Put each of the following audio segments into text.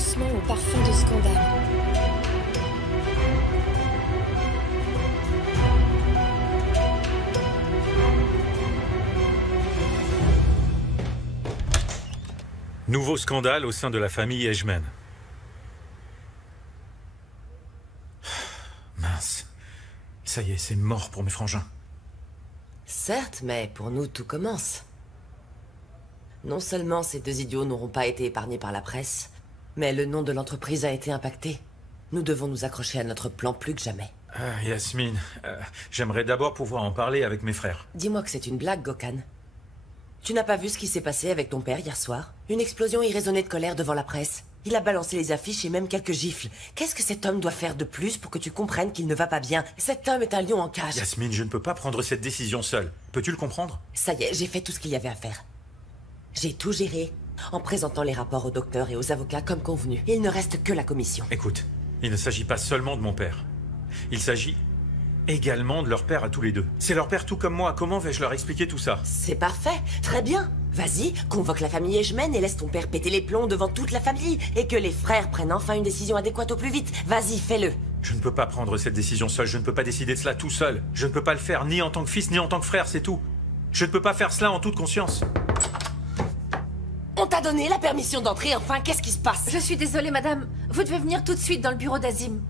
pansement au parfum de scandale. Nouveau scandale au sein de la famille Ejmen. Mince. Ça y est, c'est mort pour mes frangins. Certes, mais pour nous, tout commence. Non seulement ces deux idiots n'auront pas été épargnés par la presse, mais le nom de l'entreprise a été impacté. Nous devons nous accrocher à notre plan plus que jamais. Yasmine, j'aimerais d'abord pouvoir en parler avec mes frères. Dis-moi que c'est une blague, Gokhan. Tu n'as pas vu ce qui s'est passé avec ton père hier soir? Une explosion irraisonnée de colère devant la presse. Il a balancé les affiches et même quelques gifles. Qu'est-ce que cet homme doit faire de plus pour que tu comprennes qu'il ne va pas bien? Cet homme est un lion en cage. Yasmine, je ne peux pas prendre cette décision seule. Peux-tu le comprendre? Ça y est, j'ai fait tout ce qu'il y avait à faire. J'ai tout géré, en présentant les rapports au docteur et aux avocats comme convenu. Il ne reste que la commission. Écoute, il ne s'agit pas seulement de mon père. Il s'agit également de leur père à tous les deux. C'est leur père tout comme moi. Comment vais-je leur expliquer tout ça? C'est parfait, très bien. Vas-y, convoque la famille Ejmen et laisse ton père péter les plombs devant toute la famille. Et que les frères prennent enfin une décision adéquate au plus vite. Vas-y, fais-le. Je ne peux pas prendre cette décision seul. Je ne peux pas décider de cela tout seul. Je ne peux pas le faire ni en tant que fils ni en tant que frère, c'est tout. Je ne peux pas faire cela en toute conscience. On t'a donné la permission d'entrer, enfin, qu'est-ce qui se passe? Je suis désolée, madame. Vous devez venir tout de suite dans le bureau d'Azim.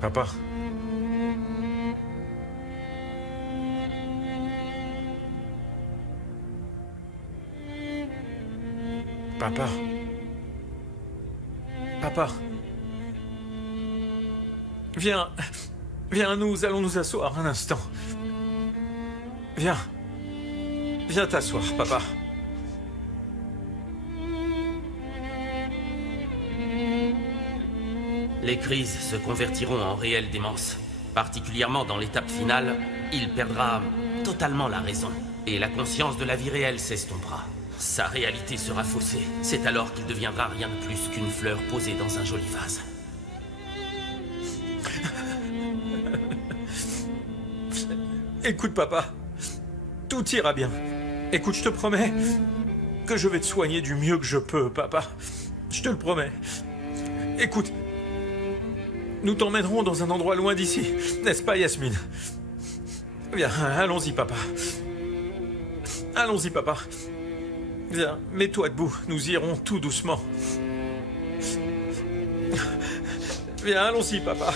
Papa. Papa. Papa. Viens. Viens, nous allons nous asseoir un instant. Viens. Viens t'asseoir, papa. Les crises se convertiront en réelle démence. Particulièrement dans l'étape finale, il perdra totalement la raison. Et la conscience de la vie réelle s'estompera. Sa réalité sera faussée. C'est alors qu'il deviendra rien de plus qu'une fleur posée dans un joli vase. Écoute, papa. Tout ira bien. Écoute, je te promets que je vais te soigner du mieux que je peux, papa. Je te le promets. Écoute, nous t'emmènerons dans un endroit loin d'ici. N'est-ce pas, Yasmine? Viens, allons-y, papa. Allons-y, papa. Viens, mets-toi debout. Nous irons tout doucement. Viens, allons-y, papa.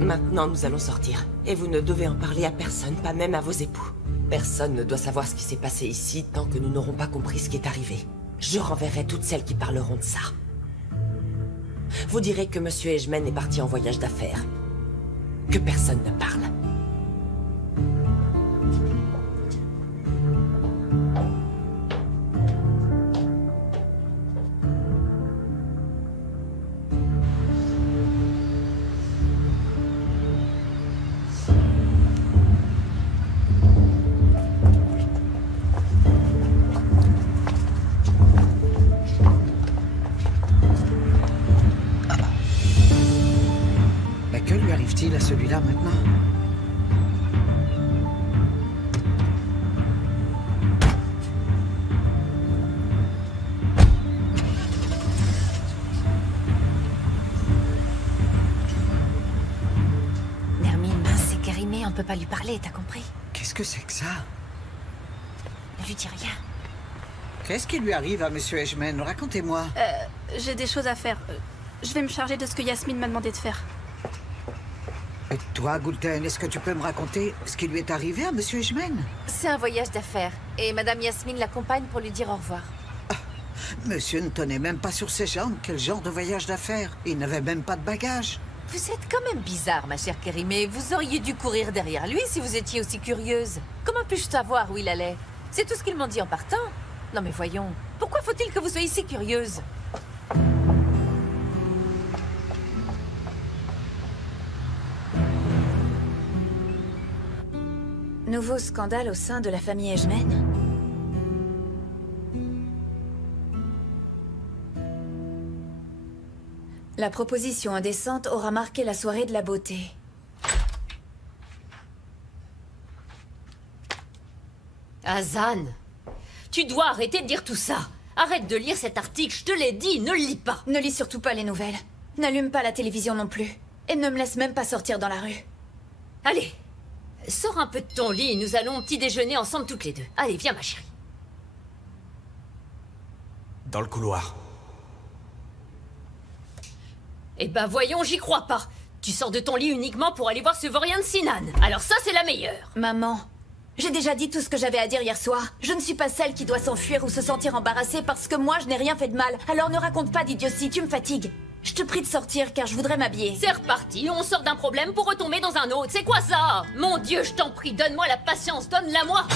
Maintenant, nous allons sortir. Et vous ne devez en parler à personne, pas même à vos époux. Personne ne doit savoir ce qui s'est passé ici tant que nous n'aurons pas compris ce qui est arrivé. Je renverrai toutes celles qui parleront de ça. Vous direz que Monsieur Ejmen est parti en voyage d'affaires. Que personne ne parle. Que lui arrive-t-il à celui-là maintenant? Nermine, mince, c'est Kérimé, on peut pas lui parler, t'as compris? Qu'est-ce que c'est que ça? Ne lui dis rien. Qu'est-ce qui lui arrive à Monsieur Ejmen? Racontez-moi. J'ai des choses à faire. Je vais me charger de ce que Yasmine m'a demandé de faire. Et toi, Gulten, est-ce que tu peux me raconter ce qui lui est arrivé à Monsieur Ejmen? C'est un voyage d'affaires, et Madame Yasmine l'accompagne pour lui dire au revoir. Monsieur ne tenait même pas sur ses jambes. Quel genre de voyage d'affaires? Il n'avait même pas de bagages. Vous êtes quand même bizarre, ma chère Kerry, mais vous auriez dû courir derrière lui si vous étiez aussi curieuse. Comment puis-je savoir où il allait? C'est tout ce qu'ils m'ont dit en partant. Non mais voyons, pourquoi faut-il que vous soyez si curieuse? Nouveau scandale au sein de la famille Edgemen? La proposition indécente aura marqué la soirée de la beauté. Hazan, tu dois arrêter de dire tout ça. Arrête de lire cet article, je te l'ai dit, ne le lis pas. Ne lis surtout pas les nouvelles. N'allume pas la télévision non plus. Et ne me laisse même pas sortir dans la rue. Allez, sors un peu de ton lit, nous allons au petit déjeuner ensemble toutes les deux. Allez, viens ma chérie. Dans le couloir. Eh ben voyons, j'y crois pas. Tu sors de ton lit uniquement pour aller voir ce vaurien de Sinan. Alors ça, c'est la meilleure. Maman, j'ai déjà dit tout ce que j'avais à dire hier soir. Je ne suis pas celle qui doit s'enfuir ou se sentir embarrassée parce que moi, je n'ai rien fait de mal. Alors ne raconte pas d'idiotie, tu me fatigues. Je te prie de sortir car je voudrais m'habiller. C'est reparti, on sort d'un problème pour retomber dans un autre. C'est quoi ça? Mon Dieu, je t'en prie, donne-moi la patience, donne-la moi.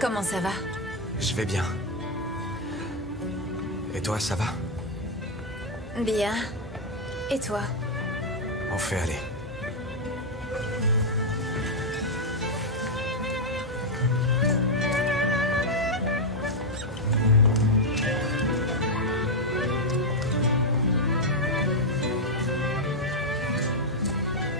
Comment ça va? Je vais bien. Et toi, ça va? Bien. Et toi? On fait aller.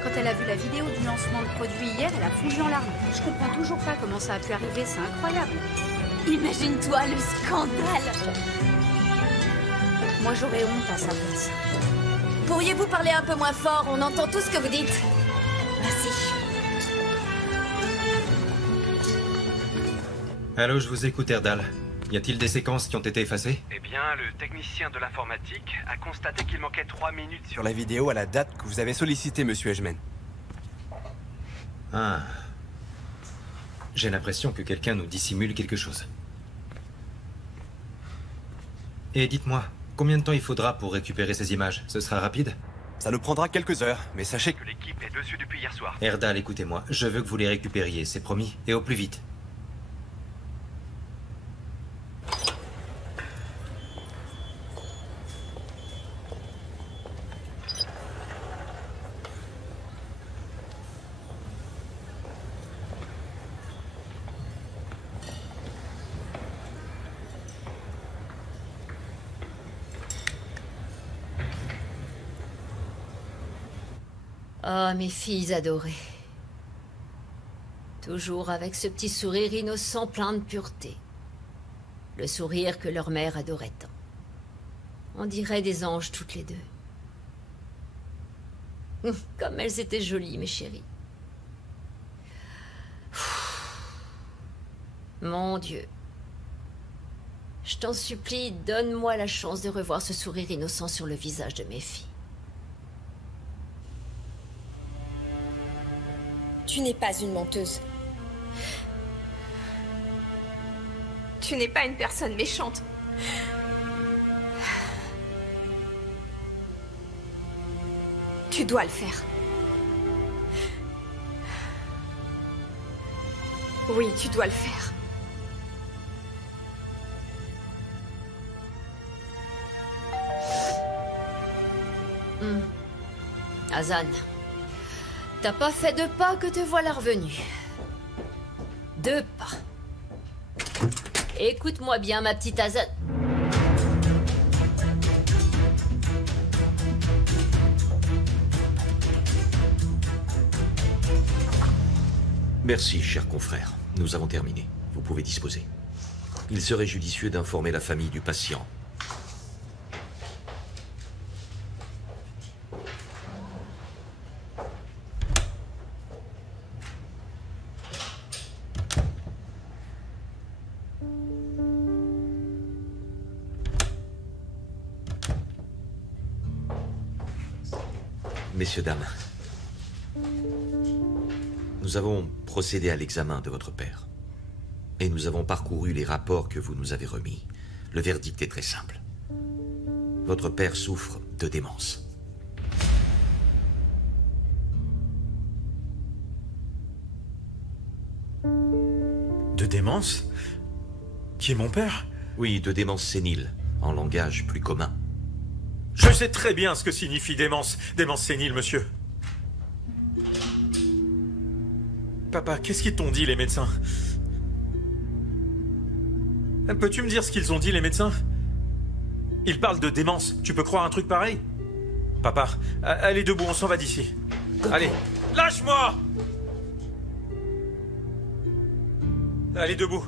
Quand elle a vu la vidéo du lancement de produit hier, elle a fondu en larmes. Je comprends toujours pas comment ça a pu arriver, c'est incroyable. Imagine-toi le scandale! Moi j'aurais honte à sa place. Pourriez-vous parler un peu moins fort? On entend tout ce que vous dites. Merci. Allô, je vous écoute, Erdal. Y a-t-il des séquences qui ont été effacées? Eh bien, le technicien de l'informatique a constaté qu'il manquait 3 minutes Sur la vidéo à la date que vous avez sollicité, monsieur Edgemen. Ah. J'ai l'impression que quelqu'un nous dissimule quelque chose. Et dites-moi, combien de temps il faudra pour récupérer ces images? Ce sera rapide? Ça nous prendra quelques heures, mais sachez que... l'équipe est dessus depuis hier soir. Erdal, écoutez-moi, je veux que vous les récupériez, c'est promis, et au plus vite. Oh, mes filles adorées. Toujours avec ce petit sourire innocent plein de pureté. Le sourire que leur mère adorait tant. On dirait des anges toutes les deux. Comme elles étaient jolies, mes chéries. Mon Dieu. Je t'en supplie, donne-moi la chance de revoir ce sourire innocent sur le visage de mes filles. Tu n'es pas une menteuse. Tu n'es pas une personne méchante. Tu dois le faire. Oui, tu dois le faire. Hazan, t'as pas fait 2 pas que te voilà revenu. 2 pas. Écoute-moi bien, ma petite Hazan. Merci, cher confrère. Nous avons terminé. Vous pouvez disposer. Il serait judicieux d'informer la famille du patient. Messieurs, dames, nous avons procédé à l'examen de votre père. Et nous avons parcouru les rapports que vous nous avez remis. Le verdict est très simple. Votre père souffre de démence. De démence? Qui est mon père? Oui, de démence sénile, en langage plus commun. Je sais très bien ce que signifie démence. Démence sénile, monsieur. Papa, qu'est-ce qu'ils t'ont dit, les médecins? Peux-tu me dire ce qu'ils ont dit, les médecins? Ils parlent de démence. Tu peux croire un truc pareil? Papa, allez debout, on s'en va d'ici. Allez, lâche-moi! Allez debout.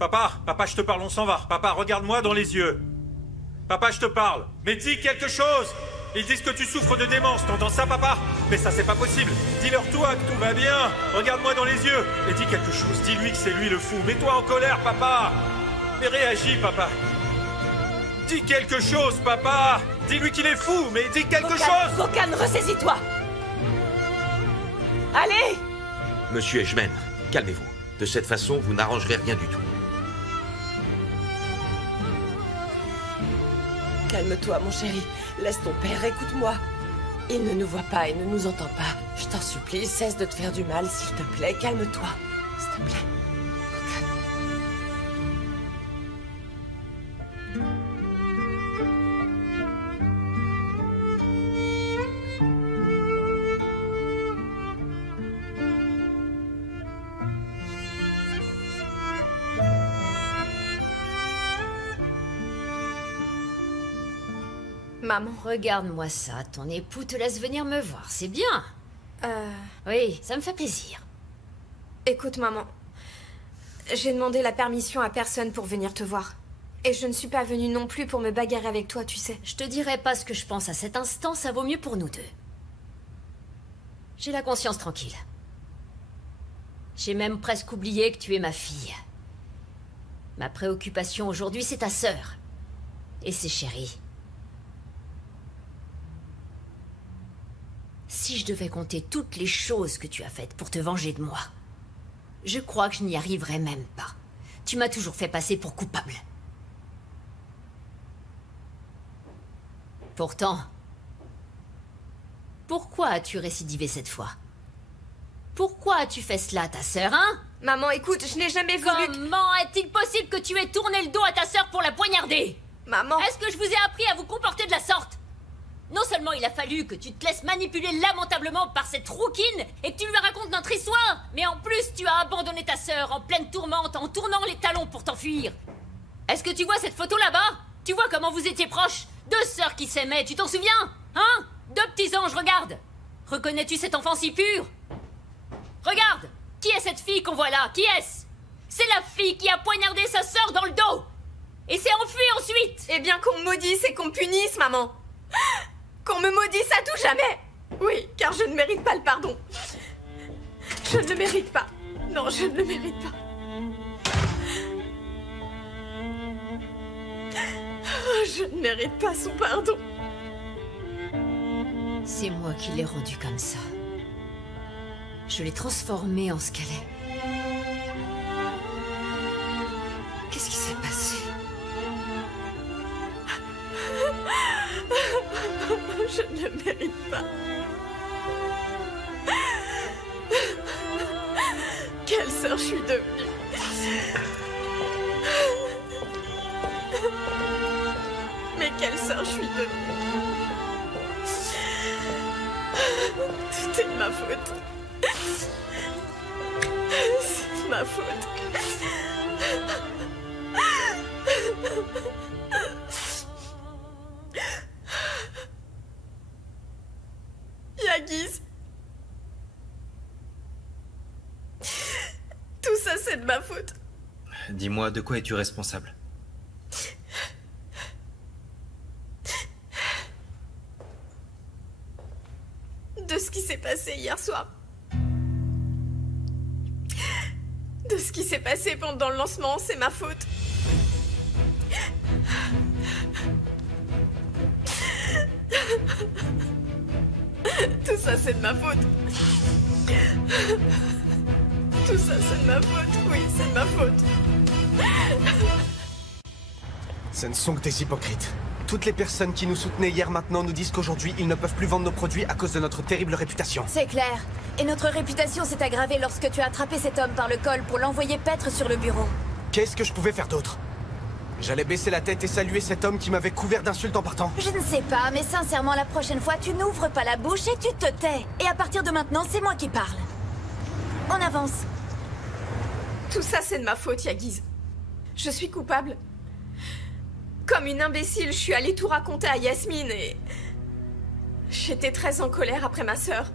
Papa, je te parle, on s'en va. Papa, regarde-moi dans les yeux. Papa, je te parle. Mais dis quelque chose! Ils disent que tu souffres de démence, t'entends ça, papa? Mais ça, c'est pas possible. Dis-leur toi que tout va bien. Regarde-moi dans les yeux et dis quelque chose. Dis-lui que c'est lui le fou. Mets-toi en colère, papa. Mais réagis, papa. Dis quelque chose, papa. Dis-lui qu'il est fou, mais dis quelque chose. Gokan, ressaisis-toi. Allez! Monsieur Edgeman, calmez-vous. De cette façon, vous n'arrangerez rien du tout. Calme-toi, mon chéri. Laisse ton père, écoute-moi. Il ne nous voit pas et ne nous entend pas. Je t'en supplie, cesse de te faire du mal, s'il te plaît. Calme-toi. S'il te plaît. Maman. Regarde-moi ça, ton époux te laisse venir me voir, c'est bien. Oui, ça me fait plaisir. Écoute, maman. J'ai demandé la permission à personne pour venir te voir. Et je ne suis pas venue non plus pour me bagarrer avec toi, tu sais. Je te dirai pas ce que je pense à cet instant, ça vaut mieux pour nous deux. J'ai la conscience tranquille. J'ai même presque oublié que tu es ma fille. Ma préoccupation aujourd'hui, c'est ta sœur. Et ses chéris. Si je devais compter toutes les choses que tu as faites pour te venger de moi, je crois que je n'y arriverais même pas. Tu m'as toujours fait passer pour coupable. Pourtant, pourquoi as-tu récidivé cette fois? Pourquoi as-tu fait cela à ta sœur, hein? Maman, écoute, je n'ai jamais voulu... Comment est-il possible que tu aies tourné le dos à ta sœur pour la poignarder? Maman... Est-ce que je vous ai appris à vous comporter de la sorte? Non seulement il a fallu que tu te laisses manipuler lamentablement par cette rouquine et que tu lui racontes notre histoire, mais en plus tu as abandonné ta sœur en pleine tourmente en tournant les talons pour t'enfuir. Est-ce que tu vois cette photo là-bas? Tu vois comment vous étiez proches? Deux sœurs qui s'aimaient, tu t'en souviens? Hein? Deux petits anges, regarde! Reconnais-tu cet enfant si pur? Regarde! Qui est cette fille qu'on voit là? Qui est-ce? C'est la fille qui a poignardé sa sœur dans le dos! Et s'est enfuie ensuite! Eh bien qu'on me maudisse et qu'on me punisse, maman! Qu'on me maudisse à tout jamais! Oui, car je ne mérite pas le pardon. Je ne le mérite pas. Non, je ne le mérite pas. Je ne mérite pas son pardon. C'est moi qui l'ai rendue comme ça. Je l'ai transformée en ce qu'elle est. Qu'est-ce qui s'est passé? Je ne le mérite pas. Quelle sœur je suis devenue. Mais quelle sœur je suis devenue. Tout est de ma faute. C'est de ma faute. Yaghis. c'est de ma faute. Dis-moi, de quoi es-tu responsable? De ce qui s'est passé hier soir. De ce qui s'est passé pendant le lancement, c'est ma faute. Tout ça, c'est de ma faute. Tout ça, c'est de ma faute. Oui, c'est de ma faute. Ce ne sont que des hypocrites. Toutes les personnes qui nous soutenaient hier maintenant nous disent qu'aujourd'hui, ils ne peuvent plus vendre nos produits à cause de notre terrible réputation. C'est clair. Et notre réputation s'est aggravée lorsque tu as attrapé cet homme par le col pour l'envoyer paître sur le bureau. Qu'est-ce que je pouvais faire d'autre? J'allais baisser la tête et saluer cet homme qui m'avait couvert d'insultes en partant. Je ne sais pas, mais sincèrement, la prochaine fois, tu n'ouvres pas la bouche et tu te tais. Et à partir de maintenant, c'est moi qui parle. On avance. Tout ça, c'est de ma faute, Yagiz. Je suis coupable. Comme une imbécile, je suis allée tout raconter à Yasmine et... J'étais très en colère après ma sœur.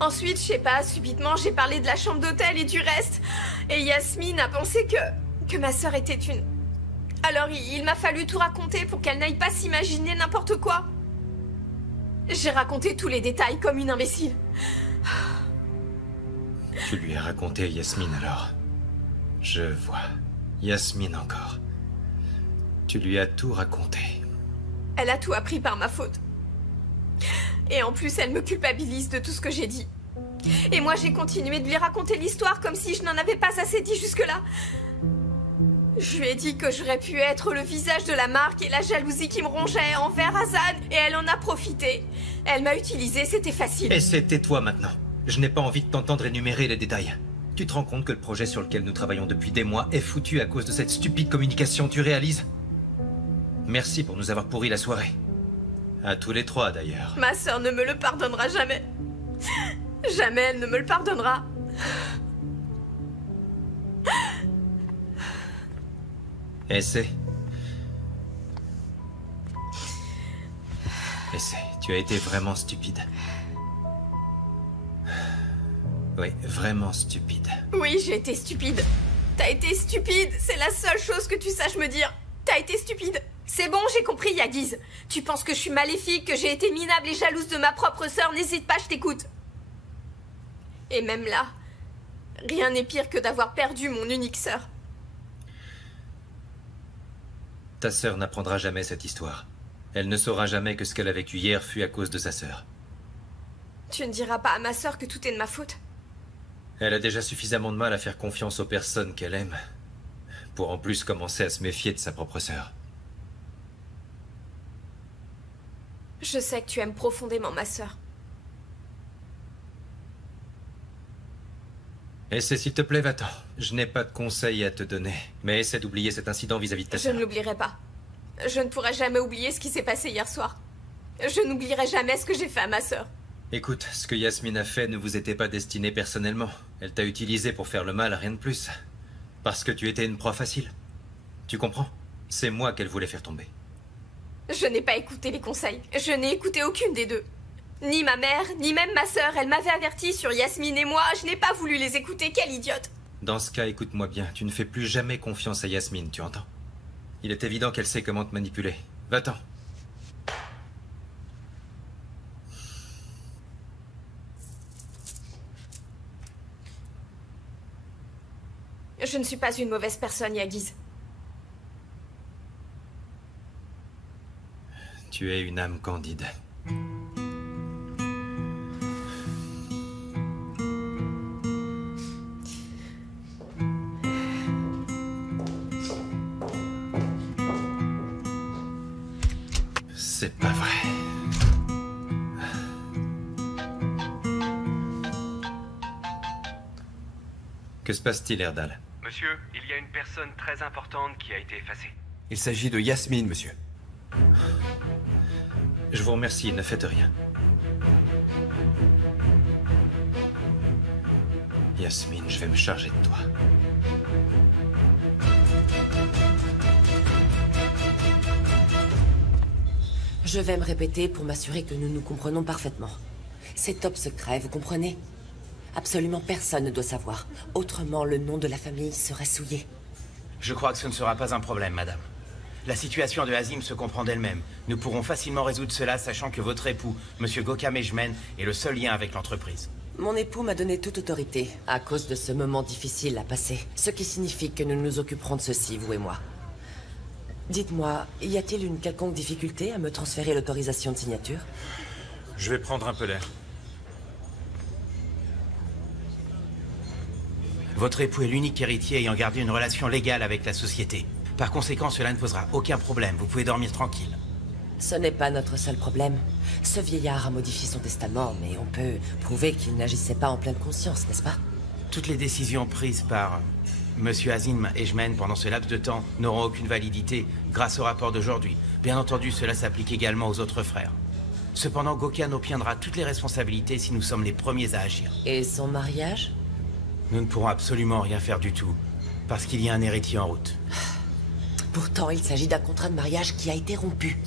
Ensuite, je sais pas, subitement, j'ai parlé de la chambre d'hôtel et du reste. Et Yasmine a pensé que ma sœur était une... Alors, il m'a fallu tout raconter pour qu'elle n'aille pas s'imaginer n'importe quoi. J'ai raconté tous les détails comme une imbécile. Tu lui as raconté Yasmine alors. Je vois. Yasmine encore. Tu lui as tout raconté. Elle a tout appris par ma faute. Et en plus, elle me culpabilise de tout ce que j'ai dit. Et moi, j'ai continué de lui raconter l'histoire comme si je n'en avais pas assez dit jusque-là. Je lui ai dit que j'aurais pu être le visage de la marque et la jalousie qui me rongeait envers Hassan, et elle en a profité. Elle m'a utilisé, c'était facile. Et c'était toi maintenant. Je n'ai pas envie de t'entendre énumérer les détails. Tu te rends compte que le projet sur lequel nous travaillons depuis des mois est foutu à cause de cette stupide communication, tu réalises? Merci pour nous avoir pourri la soirée. À tous les trois, d'ailleurs. Ma sœur ne me le pardonnera jamais. Jamais elle ne me le pardonnera. Essaie. Essaie. Tu as été vraiment stupide. Oui, vraiment stupide. Oui, j'ai été stupide. T'as été stupide, c'est la seule chose que tu saches me dire. T'as été stupide. C'est bon, j'ai compris, Yagiz. Tu penses que je suis maléfique, que j'ai été minable et jalouse de ma propre sœur, n'hésite pas, je t'écoute. Et même là, rien n'est pire que d'avoir perdu mon unique sœur. Ta sœur n'apprendra jamais cette histoire. Elle ne saura jamais que ce qu'elle a vécu hier fut à cause de sa sœur. Tu ne diras pas à ma sœur que tout est de ma faute. Elle a déjà suffisamment de mal à faire confiance aux personnes qu'elle aime, pour en plus commencer à se méfier de sa propre sœur. Je sais que tu aimes profondément ma sœur. Essaie s'il te plaît, va-t'en. Je n'ai pas de conseils à te donner, mais essaie d'oublier cet incident vis-à-vis de ta Je sœur. ne l'oublierai pas. Je ne pourrai jamais oublier ce qui s'est passé hier soir. Je n'oublierai jamais ce que j'ai fait à ma sœur. Écoute, ce que Yasmine a fait ne vous était pas destiné personnellement. Elle t'a utilisé pour faire le mal, rien de plus. Parce que tu étais une proie facile. Tu comprends? C'est moi qu'elle voulait faire tomber. Je n'ai pas écouté les conseils. Je n'ai écouté aucune des deux. Ni ma mère, ni même ma sœur. Elle m'avait averti sur Yasmine et moi. Je n'ai pas voulu les écouter. Quelle idiote! Dans ce cas, écoute-moi bien. Tu ne fais plus jamais confiance à Yasmine, tu entends? Il est évident qu'elle sait comment te manipuler. Va-t'en. Je ne suis pas une mauvaise personne, Yagiz. Tu es une âme candide. C'est pas vrai. Que se passe-t-il, Erdal? Monsieur, il y a une personne très importante qui a été effacée. Il s'agit de Yasmine, monsieur. Je vous remercie, ne faites rien. Yasmine, je vais me charger de toi. Je vais me répéter pour m'assurer que nous nous comprenons parfaitement. C'est top secret, vous comprenez? Absolument personne ne doit savoir. Autrement, le nom de la famille serait souillé. Je crois que ce ne sera pas un problème, madame. La situation de Azim se comprend d'elle-même. Nous pourrons facilement résoudre cela, sachant que votre époux, Monsieur Gokam Ejmen, est le seul lien avec l'entreprise. Mon époux m'a donné toute autorité, à cause de ce moment difficile à passer. Ce qui signifie que nous nous occuperons de ceci, vous et moi. Dites-moi, y a-t-il une quelconque difficulté à me transférer l'autorisation de signature? Je vais prendre un peu l'air. Votre époux est l'unique héritier ayant gardé une relation légale avec la société. Par conséquent, cela ne posera aucun problème. Vous pouvez dormir tranquille. Ce n'est pas notre seul problème. Ce vieillard a modifié son testament, mais on peut prouver qu'il n'agissait pas en pleine conscience, n'est-ce pas? Toutes les décisions prises par Monsieur Azim Ejmen pendant ce laps de temps n'auront aucune validité grâce au rapport d'aujourd'hui. Bien entendu, cela s'applique également aux autres frères. Cependant, Gokhan obtiendra toutes les responsabilités si nous sommes les premiers à agir. Et son mariage? Nous ne pourrons absolument rien faire du tout, parce qu'il y a un héritier en route. Pourtant, il s'agit d'un contrat de mariage qui a été rompu.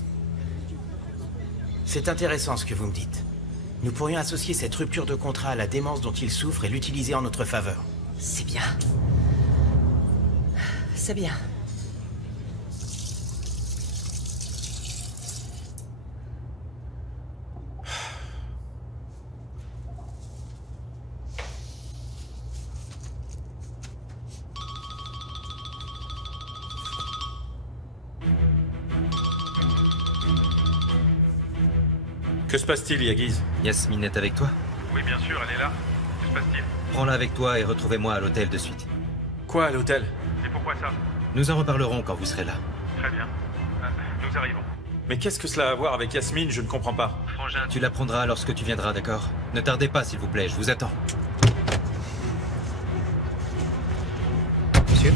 C'est intéressant ce que vous me dites. Nous pourrions associer cette rupture de contrat à la démence dont il souffre et l'utiliser en notre faveur. C'est bien. C'est bien. Que se passe-t-il, Yagiz? Yasmine est avec toi? Oui, bien sûr, elle est là. Que se passe-t-il? Prends-la avec toi et retrouvez-moi à l'hôtel de suite. Quoi, à l'hôtel? Et pourquoi ça? Nous en reparlerons quand vous serez là. Très bien. Nous arrivons. Mais qu'est-ce que cela a à voir avec Yasmine? Je ne comprends pas. Frangin... Tu l'apprendras lorsque tu viendras, d'accord? Ne tardez pas, s'il vous plaît, je vous attends. Monsieur?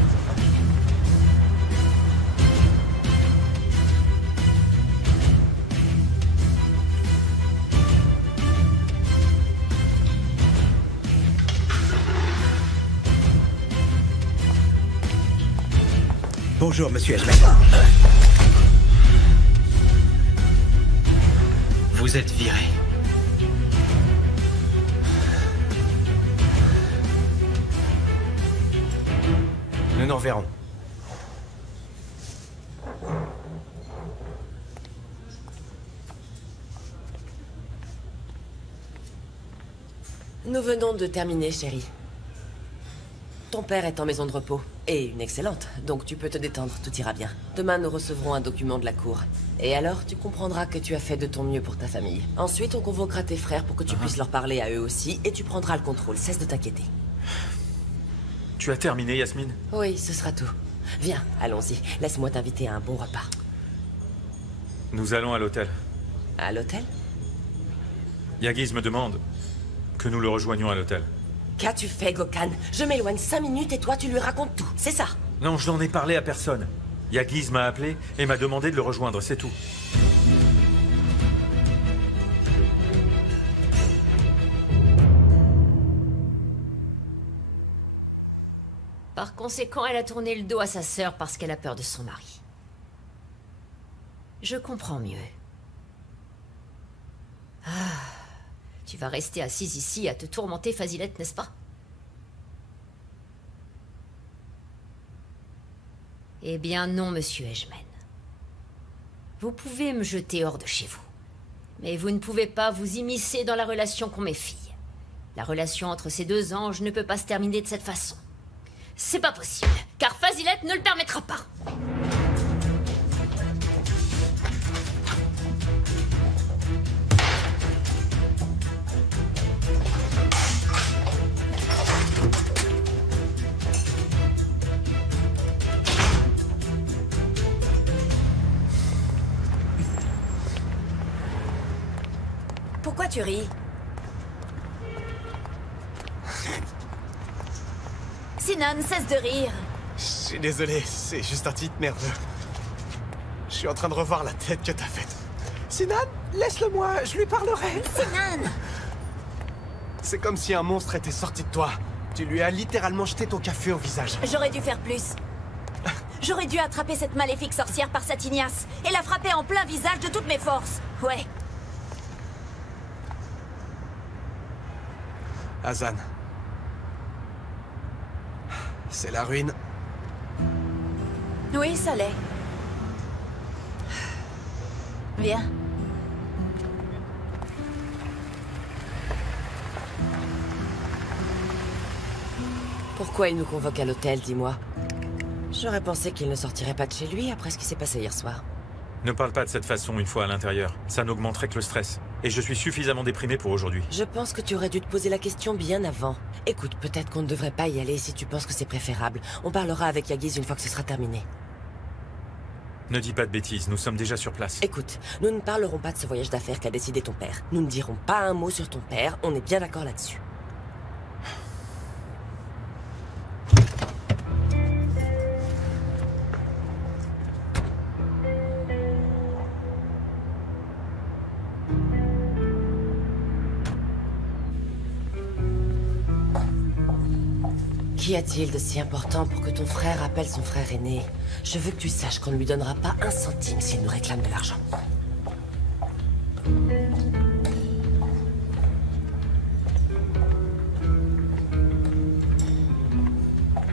Bonjour, monsieur Ejmen. Vous êtes viré. Nous nous reverrons. Nous venons de terminer, chérie. Ton père est en maison de repos. Et une excellente, donc tu peux te détendre, tout ira bien. Demain, nous recevrons un document de la cour. Et alors, tu comprendras que tu as fait de ton mieux pour ta famille. Ensuite, on convoquera tes frères pour que tu puisses leur parler à eux aussi, et tu prendras le contrôle, cesse de t'inquiéter. Tu as terminé, Yasmine? Oui, ce sera tout. Viens, allons-y. Laisse-moi t'inviter à un bon repas. Nous allons à l'hôtel. À l'hôtel? Yagiz me demande que nous le rejoignions à l'hôtel. Qu'as-tu fait, Gokhan? Je m'éloigne 5 minutes et toi, tu lui racontes tout, c'est ça? Non, je n'en ai parlé à personne. Yagiz m'a appelé et m'a demandé de le rejoindre, c'est tout. Par conséquent, elle a tourné le dos à sa sœur parce qu'elle a peur de son mari. Je comprends mieux. Ah, tu vas rester assise ici à te tourmenter, Fazilette, n'est-ce pas? Eh bien non, monsieur Ejmen. Vous pouvez me jeter hors de chez vous. Mais vous ne pouvez pas vous immiscer dans la relation qu'ont mes filles. La relation entre ces deux anges ne peut pas se terminer de cette façon. C'est pas possible, car Fazilette ne le permettra pas. Pourquoi tu ris? Sinan, cesse de rire. Je suis désolé, c'est juste un titre nerveux. Je suis en train de revoir la tête que t'as faite. Sinan, laisse-le-moi, je lui parlerai. Sinan! C'est comme si un monstre était sorti de toi. Tu lui as littéralement jeté ton café au visage. J'aurais dû faire plus. J'aurais dû attraper cette maléfique sorcière par sa tignasse et la frapper en plein visage de toutes mes forces. Ouais. Hazan, C'est la ruine. Oui, ça l'est. Viens. Pourquoi il nous convoque à l'hôtel, dis-moi? J'aurais pensé qu'il ne sortirait pas de chez lui après ce qui s'est passé hier soir. Ne parle pas de cette façon une fois à l'intérieur. Ça n'augmenterait que le stress. Et je suis suffisamment déprimé pour aujourd'hui. Je pense que tu aurais dû te poser la question bien avant. Écoute, peut-être qu'on ne devrait pas y aller si tu penses que c'est préférable. On parlera avec Yagiz une fois que ce sera terminé. Ne dis pas de bêtises, nous sommes déjà sur place. Écoute, nous ne parlerons pas de ce voyage d'affaires qu'a décidé ton père. Nous ne dirons pas un mot sur ton père, on est bien d'accord là-dessus. Qu'y a-t-il de si important pour que ton frère appelle son frère aîné? Je veux que tu saches qu'on ne lui donnera pas un centime s'il nous réclame de l'argent.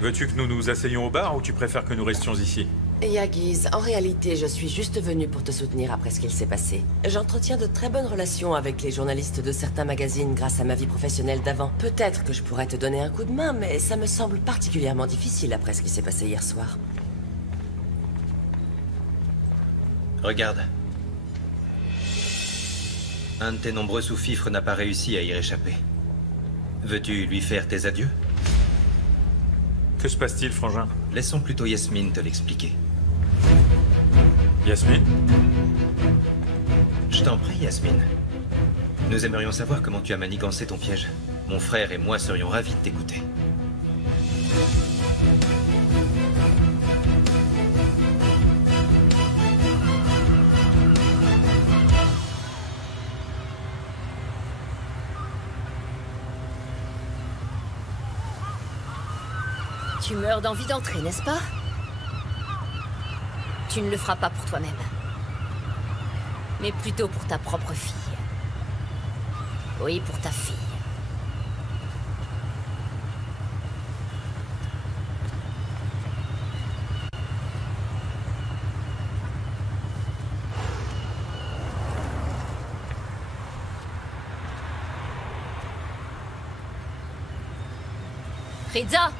Veux-tu que nous nous asseyions au bar ou tu préfères que nous restions ici? Yagiz, en réalité, je suis juste venu pour te soutenir après ce qu'il s'est passé. J'entretiens de très bonnes relations avec les journalistes de certains magazines grâce à ma vie professionnelle d'avant. Peut-être que je pourrais te donner un coup de main, mais ça me semble particulièrement difficile après ce qui s'est passé hier soir. Regarde. Un de tes nombreux sous-fifres n'a pas réussi à y réchapper. Veux-tu lui faire tes adieux? Que se passe-t-il, frangin? Laissons plutôt Yasmine te l'expliquer. Yasmine? Je t'en prie, Yasmine. Nous aimerions savoir comment tu as manigancé ton piège. Mon frère et moi serions ravis de t'écouter. Tu meurs d'envie d'entrer, n'est-ce pas? Tu ne le feras pas pour toi-même, mais plutôt pour ta propre fille. Oui, pour ta fille. Ridza!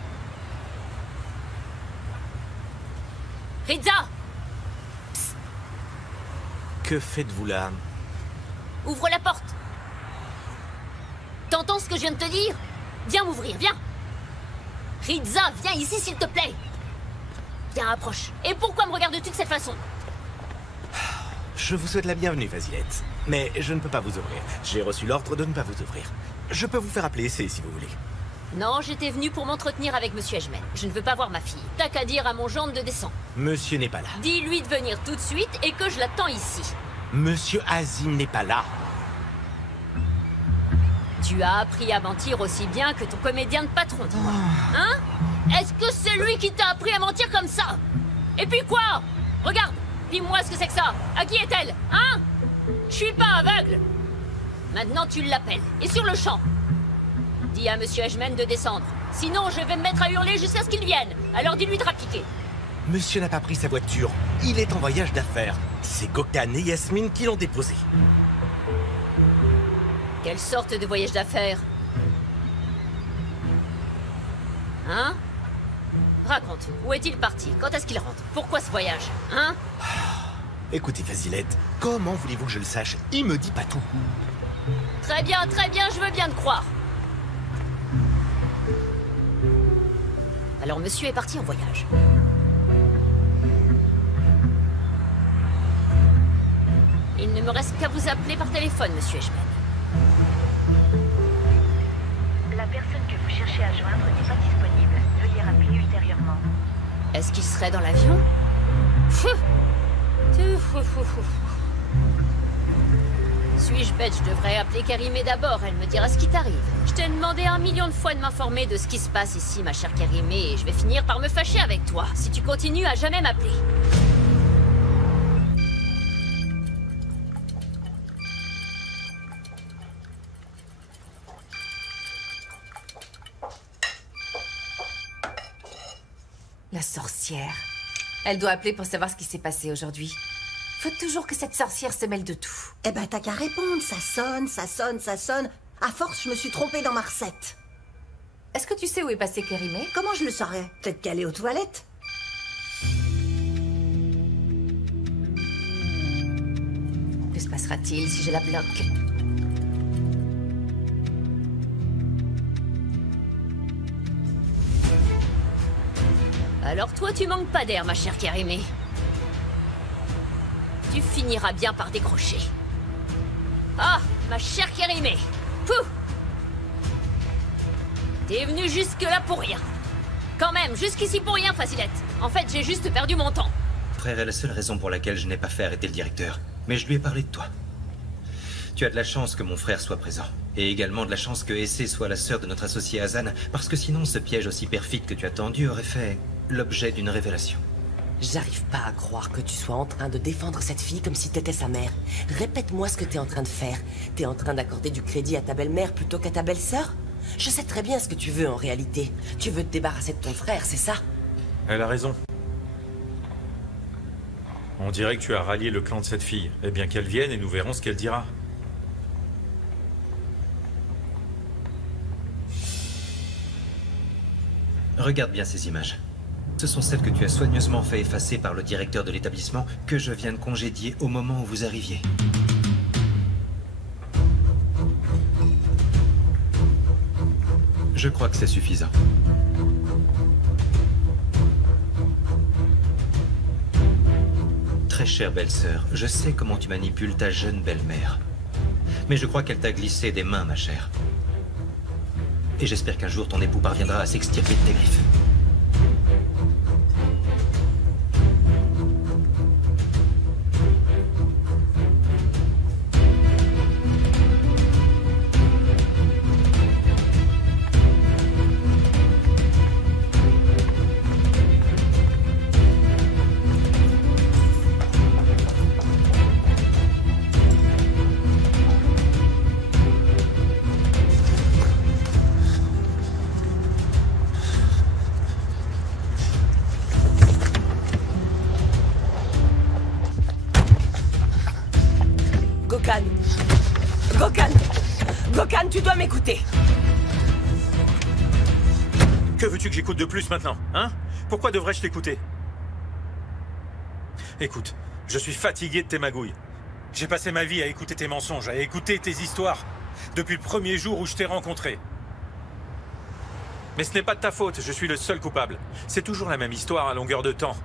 Ridza! Psst. Que faites-vous là? Ouvre la porte! T'entends ce que je viens de te dire? Viens m'ouvrir, viens! Ridza, viens ici s'il te plaît! Viens, approche. Et pourquoi me regardes-tu de cette façon? Je vous souhaite la bienvenue, Vasilette. Mais je ne peux pas vous ouvrir. J'ai reçu l'ordre de ne pas vous ouvrir. Je peux vous faire appeler essai si vous voulez. Non, j'étais venu pour m'entretenir avec Monsieur Ejmen. Je ne veux pas voir ma fille. T'as qu'à dire à mon gendre de descendre. Monsieur n'est pas là. Dis-lui de venir tout de suite et que je l'attends ici. Monsieur Azim n'est pas là. Tu as appris à mentir aussi bien que ton comédien de patron, dis-moi. Hein? Est-ce que c'est lui qui t'a appris à mentir comme ça? Et puis quoi? Regarde, dis-moi ce que c'est que ça. À qui est-elle? Hein? Je suis pas aveugle. Maintenant tu l'appelles. Et sur le champ. Dis à Monsieur Ejmen de descendre. Sinon, je vais me mettre à hurler jusqu'à ce qu'il vienne. Alors dis-lui de rappliquer. Monsieur n'a pas pris sa voiture. Il est en voyage d'affaires. C'est Gokhan et Yasmine qui l'ont déposé. Quelle sorte de voyage d'affaires? Hein? Raconte, où est-il parti? Quand est-ce qu'il rentre? Pourquoi ce voyage? Hein? Écoutez, Vasilette, comment voulez-vous que je le sache? Il me dit pas tout. Très bien, je veux bien te croire. Alors monsieur est parti en voyage. Il ne me reste qu'à vous appeler par téléphone, Monsieur Ejmen. La personne que vous cherchez à joindre n'est pas disponible. Veuillez rappeler ultérieurement. Est-ce qu'il serait dans l'avion? Suis-je bête? Je devrais appeler Karimé d'abord, elle me dira ce qui t'arrive. Je t'ai demandé 1 million de fois de m'informer de ce qui se passe ici, ma chère Karimé, et je vais finir par me fâcher avec toi, si tu continues à jamais m'appeler. La sorcière. Elle doit appeler pour savoir ce qui s'est passé aujourd'hui. Faut toujours que cette sorcière se mêle de tout. Eh ben, t'as qu'à répondre. Ça sonne, ça sonne, ça sonne. À force, je me suis trompée dans ma recette. Est-ce que tu sais où est passé Kérimé? Comment je le saurais? Peut-être qu'elle est aux toilettes. Que se passera-t-il si je la bloque? Alors toi, tu manques pas d'air, ma chère Kérimé. Tu finiras bien par décrocher. Ah, ma chère Kérimé. Pouh! T'es venu jusque-là pour rien. Quand même, jusqu'ici pour rien, Facilette. En fait, j'ai juste perdu mon temps. Frère est la seule raison pour laquelle je n'ai pas fait arrêter le directeur. Mais je lui ai parlé de toi. Tu as de la chance que mon frère soit présent. Et également de la chance que Essé soit la sœur de notre associé Hazan, parce que sinon ce piège aussi perfide que tu as tendu aurait fait l'objet d'une révélation. J'arrive pas à croire que tu sois en train de défendre cette fille comme si t'étais sa mère. Répète-moi ce que t'es en train de faire. T'es en train d'accorder du crédit à ta belle-mère plutôt qu'à ta belle-sœur? Je sais très bien ce que tu veux en réalité. Tu veux te débarrasser de ton frère, c'est ça? Elle a raison. On dirait que tu as rallié le clan de cette fille. Eh bien qu'elle vienne et nous verrons ce qu'elle dira. Regarde bien ces images. Ce sont celles que tu as soigneusement fait effacer par le directeur de l'établissement que je viens de congédier au moment où vous arriviez. Je crois que c'est suffisant. Très chère belle-sœur, je sais comment tu manipules ta jeune belle-mère. Mais je crois qu'elle t'a glissé des mains, ma chère. Et j'espère qu'un jour ton époux parviendra à s'extirper de tes griffes. Gokhan! Gokhan! Gokhan, tu dois m'écouter! Que veux-tu que j'écoute de plus maintenant, hein? Pourquoi devrais-je t'écouter? Écoute, je suis fatigué de tes magouilles. J'ai passé ma vie à écouter tes mensonges, à écouter tes histoires, depuis le premier jour où je t'ai rencontré. Mais ce n'est pas de ta faute, je suis le seul coupable. C'est toujours la même histoire à longueur de temps.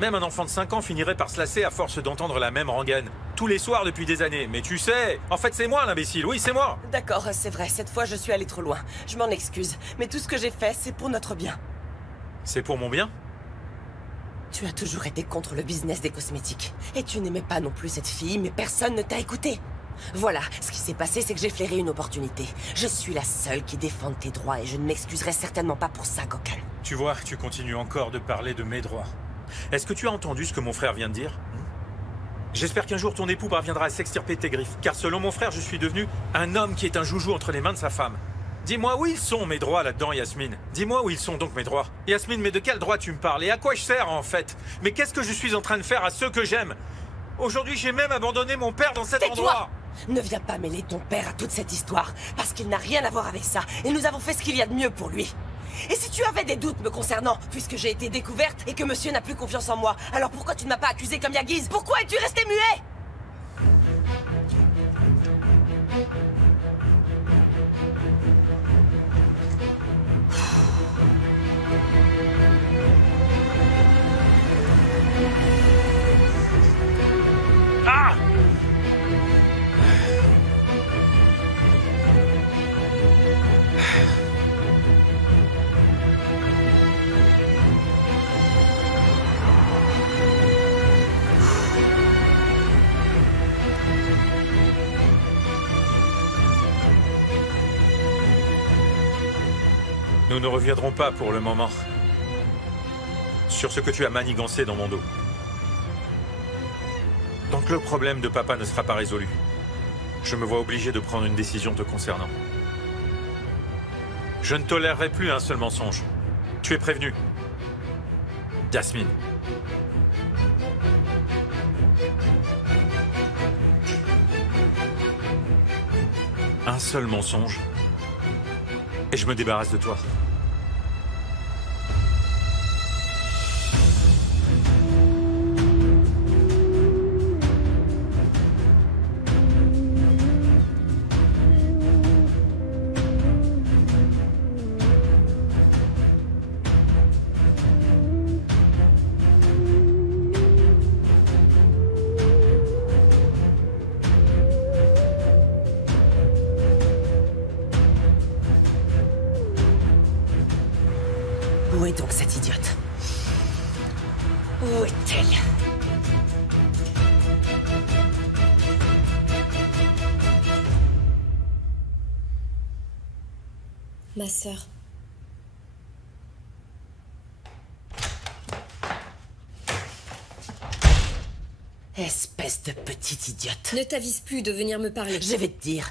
Même un enfant de 5 ans finirait par se lasser à force d'entendre la même rengaine. Tous les soirs depuis des années. Mais tu sais, en fait c'est moi l'imbécile, oui c'est moi. D'accord, c'est vrai, cette fois je suis allé trop loin. Je m'en excuse, mais tout ce que j'ai fait, c'est pour notre bien. C'est pour mon bien? Tu as toujours été contre le business des cosmétiques. Et tu n'aimais pas non plus cette fille, mais personne ne t'a écouté. Voilà, ce qui s'est passé, c'est que j'ai flairé une opportunité. Je suis la seule qui défende tes droits et je ne m'excuserai certainement pas pour ça, Gokhan. Tu vois, tu continues encore de parler de mes droits. Est-ce que tu as entendu ce que mon frère vient de dire? J'espère qu'un jour ton époux parviendra à s'extirper de tes griffes, car selon mon frère, je suis devenu un homme qui est un joujou entre les mains de sa femme. Dis-moi où ils sont mes droits là-dedans, Yasmine. Dis-moi où ils sont donc mes droits. Yasmine, mais de quel droit tu me parles et à quoi je sers en fait? Mais qu'est-ce que je suis en train de faire à ceux que j'aime? Aujourd'hui, j'ai même abandonné mon père dans cet endroit. Ne viens pas mêler ton père à toute cette histoire, parce qu'il n'a rien à voir avec ça, et nous avons fait ce qu'il y a de mieux pour lui. Et si tu avais des doutes me concernant, puisque j'ai été découverte et que monsieur n'a plus confiance en moi, alors pourquoi tu ne m'as pas accusé comme Yagiz? Pourquoi es-tu resté muet? Ah! Nous ne reviendrons pas pour le moment sur ce que tu as manigancé dans mon dos. Donc le problème de papa ne sera pas résolu. Je me vois obligé de prendre une décision te concernant. Je ne tolérerai plus un seul mensonge. Tu es prévenu. Jasmine. Un seul mensonge, et je me débarrasse de toi. Où est donc cette idiote? Où est-elle? Ma sœur. Espèce de petite idiote. Ne t'avise plus de venir me parler. Je vais te dire.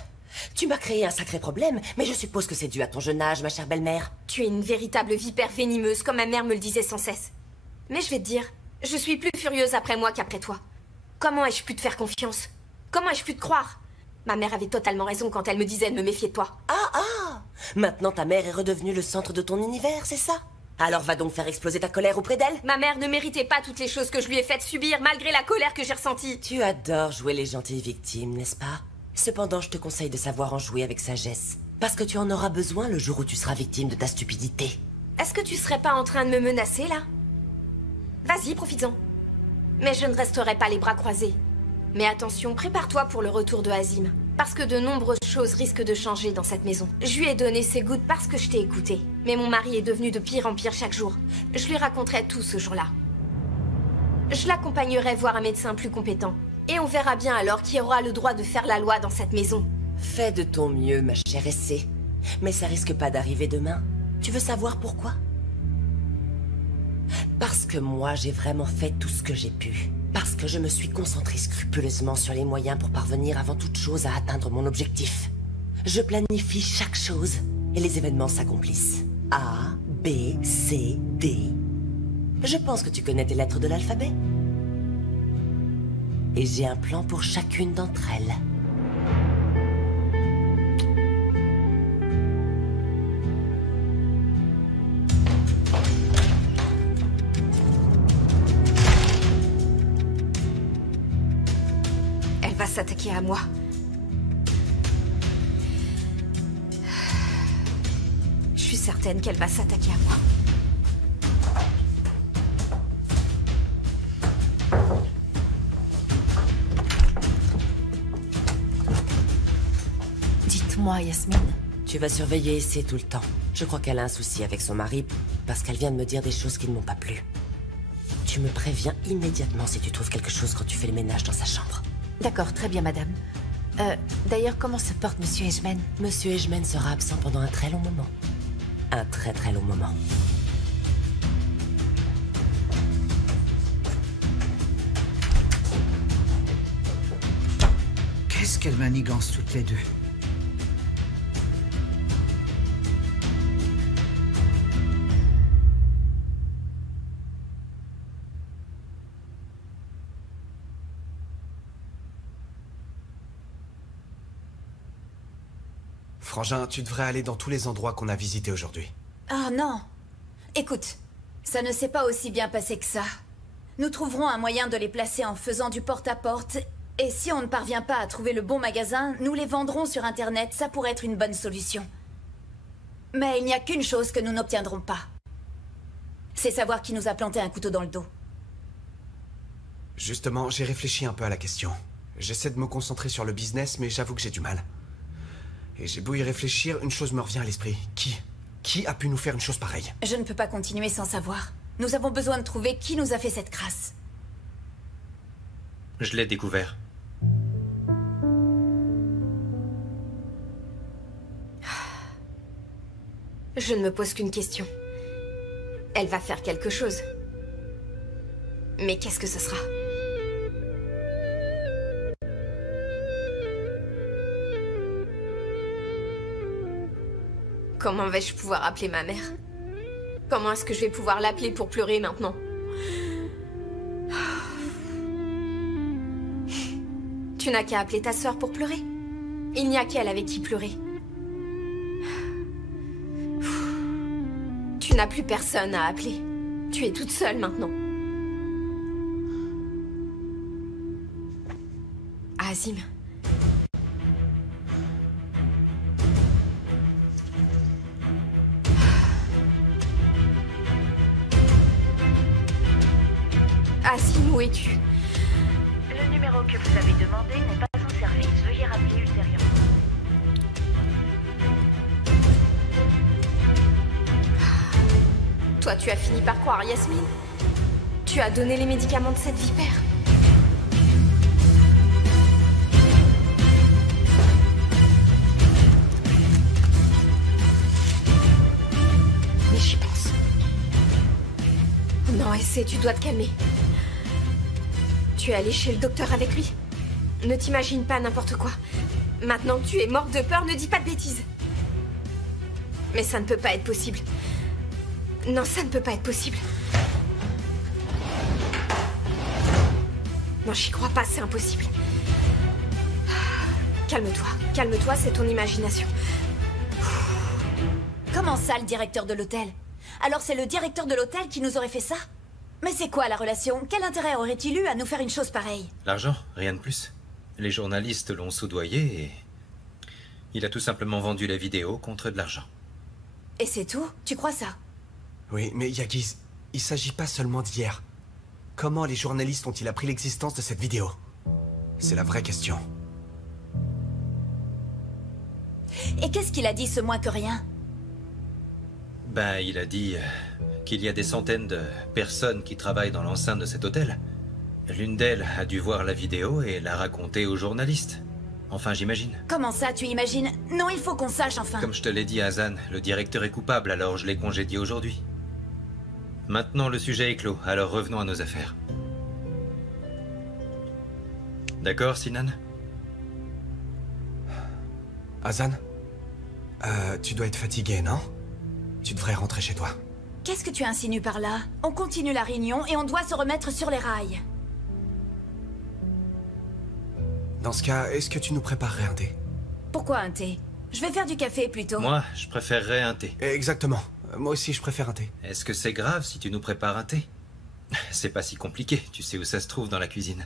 Tu m'as créé un sacré problème, mais je suppose que c'est dû à ton jeune âge, ma chère belle-mère. Tu es une véritable vipère venimeuse, comme ma mère me le disait sans cesse. Mais je vais te dire, je suis plus furieuse après moi qu'après toi. Comment ai-je pu te faire confiance? Comment ai-je pu te croire? Ma mère avait totalement raison quand elle me disait de me méfier de toi. Ah! Maintenant ta mère est redevenue le centre de ton univers, c'est ça? Alors va donc faire exploser ta colère auprès d'elle. Ma mère ne méritait pas toutes les choses que je lui ai faites subir, malgré la colère que j'ai ressentie. Tu adores jouer les gentilles victimes, n'est-ce pas? Cependant, je te conseille de savoir en jouer avec sagesse. Parce que tu en auras besoin le jour où tu seras victime de ta stupidité. Est-ce que tu serais pas en train de me menacer, là? Vas-y, profites-en. Mais je ne resterai pas les bras croisés. Mais attention, prépare-toi pour le retour de Azim. Parce que de nombreuses choses risquent de changer dans cette maison. Je lui ai donné ses gouttes parce que je t'ai écouté. Mais mon mari est devenu de pire en pire chaque jour. Je lui raconterai tout ce jour-là. Je l'accompagnerai voir un médecin plus compétent. Et on verra bien alors qui aura le droit de faire la loi dans cette maison. Fais de ton mieux, ma chère Essay. Mais ça risque pas d'arriver demain. Tu veux savoir pourquoi? Parce que moi, j'ai vraiment fait tout ce que j'ai pu. Parce que je me suis concentrée scrupuleusement sur les moyens pour parvenir avant toute chose à atteindre mon objectif. Je planifie chaque chose et les événements s'accomplissent. A, B, C, D. Je pense que tu connais tes lettres de l'alphabet. Et j'ai un plan pour chacune d'entre elles. Elle va s'attaquer à moi. Je suis certaine qu'elle va s'attaquer à moi. Dites-moi, Yasmine. Tu vas surveiller Essay tout le temps. Je crois qu'elle a un souci avec son mari parce qu'elle vient de me dire des choses qui ne m'ont pas plu. Tu me préviens immédiatement si tu trouves quelque chose quand tu fais le ménage dans sa chambre. D'accord, très bien, madame. D'ailleurs, comment se porte Monsieur Edgeman? Monsieur Edgeman sera absent pendant un très long moment. Un très très long moment. Qu'est-ce qu'elles manigancent toutes les deux? Frangin, tu devrais aller dans tous les endroits qu'on a visités aujourd'hui. Ah non. Écoute, ça ne s'est pas aussi bien passé que ça. Nous trouverons un moyen de les placer en faisant du porte-à-porte. Et si on ne parvient pas à trouver le bon magasin, nous les vendrons sur Internet. Ça pourrait être une bonne solution. Mais il n'y a qu'une chose que nous n'obtiendrons pas. C'est savoir qui nous a planté un couteau dans le dos. Justement, j'ai réfléchi un peu à la question. J'essaie de me concentrer sur le business, mais j'avoue que j'ai du mal. Et j'ai beau y réfléchir, une chose me revient à l'esprit. Qui a pu nous faire une chose pareille? Je ne peux pas continuer sans savoir. Nous avons besoin de trouver qui nous a fait cette crasse. Je l'ai découvert. Je ne me pose qu'une question. Elle va faire quelque chose. Mais qu'est-ce que ce sera? Comment vais-je pouvoir appeler ma mère? Comment est-ce que je vais pouvoir l'appeler pour pleurer maintenant? Tu n'as qu'à appeler ta sœur pour pleurer. Il n'y a qu'elle avec qui pleurer. Tu n'as plus personne à appeler. Tu es toute seule maintenant. Azim. Azim, où es-tu? Le numéro que vous avez demandé n'est pas en service. Veuillez rappeler ultérieurement. Toi, tu as fini par croire Yasmine. Tu as donné les médicaments de cette vipère. Mais j'y pense. Non, essaie, tu dois te calmer. Tu es allé chez le docteur avec lui. Ne t'imagine pas n'importe quoi. Maintenant que tu es morte de peur, ne dis pas de bêtises. Mais ça ne peut pas être possible. Non, ça ne peut pas être possible. Non, j'y crois pas, c'est impossible. Calme-toi, c'est ton imagination. Comment ça, le directeur de l'hôtel? Alors c'est le directeur de l'hôtel qui nous aurait fait ça? Mais c'est quoi la relation? Quel intérêt aurait-il eu à nous faire une chose pareille? L'argent, rien de plus. Les journalistes l'ont soudoyé et... il a tout simplement vendu la vidéo contre de l'argent. Et c'est tout? Tu crois ça? Oui, mais Yagiz, il s'agit pas seulement d'hier. Comment les journalistes ont-ils appris l'existence de cette vidéo? C'est la vraie question. Et qu'est-ce qu'il a dit, ce moins que rien? Ben, il a dit qu'il y a des centaines de personnes qui travaillent dans l'enceinte de cet hôtel. L'une d'elles a dû voir la vidéo et l'a racontée aux journalistes. Enfin, j'imagine. Comment ça, tu imagines? Non, il faut qu'on sache, enfin. Comme je te l'ai dit, Hazan, le directeur est coupable, alors je l'ai congédié aujourd'hui. Maintenant, le sujet est clos, alors revenons à nos affaires. D'accord, Sinan? Hazan, tu dois être fatigué, non? Tu devrais rentrer chez toi. Qu'est-ce que tu insinues par là? On continue la réunion et on doit se remettre sur les rails. Dans ce cas, est-ce que tu nous préparerais un thé? Pourquoi un thé? Je vais faire du café plutôt. Moi, je préférerais un thé. Exactement. Moi aussi, je préfère un thé. Est-ce que c'est grave si tu nous prépares un thé? C'est pas si compliqué, tu sais où ça se trouve dans la cuisine.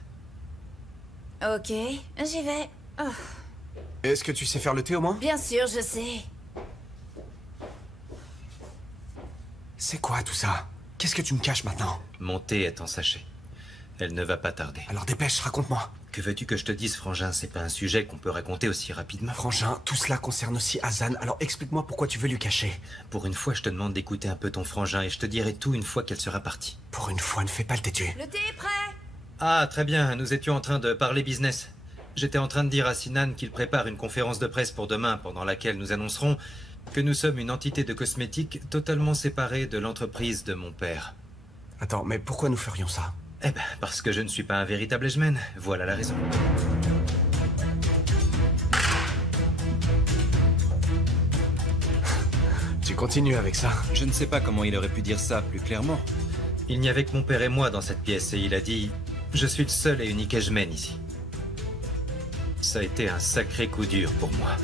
Ok, j'y vais. Oh. Est-ce que tu sais faire le thé au moins? Bien sûr, je sais. C'est quoi tout ça? Qu'est-ce que tu me caches maintenant? Mon thé est en sachet. Elle ne va pas tarder. Alors dépêche, raconte-moi. Que veux-tu que je te dise, Frangin? C'est pas un sujet qu'on peut raconter aussi rapidement. Frangin, tout cela concerne aussi Hazan, alors explique-moi pourquoi tu veux lui cacher. Pour une fois, je te demande d'écouter un peu ton frangin et je te dirai tout une fois qu'elle sera partie. Pour une fois, ne fais pas le têtu. Le thé est prêt? Ah, très bien, nous étions en train de parler business. J'étais en train de dire à Sinan qu'il prépare une conférence de presse pour demain, pendant laquelle nous annoncerons que nous sommes une entité de cosmétiques totalement séparée de l'entreprise de mon père. Attends, mais pourquoi nous ferions ça? Eh ben, parce que je ne suis pas un véritable Ejmen, voilà la raison. Tu continues avec ça? Je ne sais pas comment il aurait pu dire ça plus clairement. Il n'y avait que mon père et moi dans cette pièce et il a dit « Je suis le seul et unique Ejmen ici ». Ça a été un sacré coup dur pour moi.